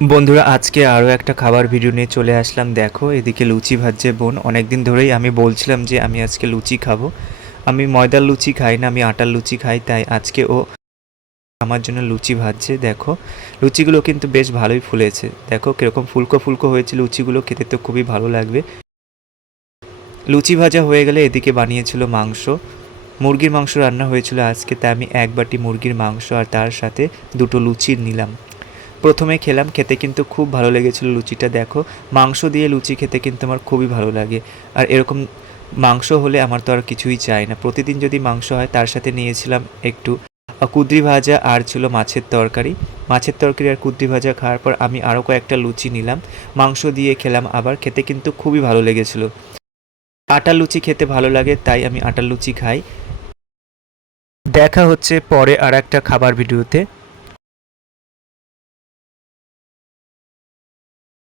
বন্ধুরা আজকে আরও একটা খাবার ভিডিও নিয়ে চলে আসলাম। দেখো এদিকে লুচি ভাজছে বোন। অনেক দিন ধরেই আমি বলছিলাম যে আমি আজকে লুচি খাবো। আমি ময়দার লুচি খাই না, আমি আটার লুচি খাই, তাই আজকে ও আমার জন্য লুচি ভাজছে। দেখো লুচিগুলো কিন্তু বেশ ভালোই ফুলেছে। দেখো কীরকম ফুলকো ফুলকো হয়েছে লুচিগুলো, খেতে তো খুবই ভালো লাগবে। লুচি ভাজা হয়ে গেলে এদিকে বানিয়েছিল মাংস, মুরগির মাংস রান্না হয়েছিল আজকে, তাই আমি এক বাটি মুরগির মাংস আর তার সাথে দুটো লুচি নিলাম। প্রথমে খেলাম, খেতে কিন্তু খুব ভালো লেগেছিল লুচিটা। দেখো মাংস দিয়ে লুচি খেতে কিন্তু আমার খুবই ভালো লাগে। আর এরকম মাংস হলে আমার তো আর কিছুই চাই না। প্রতিদিন যদি মাংস হয় তার সাথে নিয়েছিলাম একটু কুঁদরি ভাজা আর ছিল মাছের তরকারি। মাছের তরকারি আর কুঁদরি ভাজা খাওয়ার পর আমি আরও কয়েকটা লুচি নিলাম, মাংস দিয়ে খেলাম। আবার খেতে কিন্তু খুবই ভালো লেগেছিল। আটার লুচি খেতে ভালো লাগে, তাই আমি আটার লুচি খাই। দেখা হচ্ছে পরে আর একটা খাবার ভিডিওতে।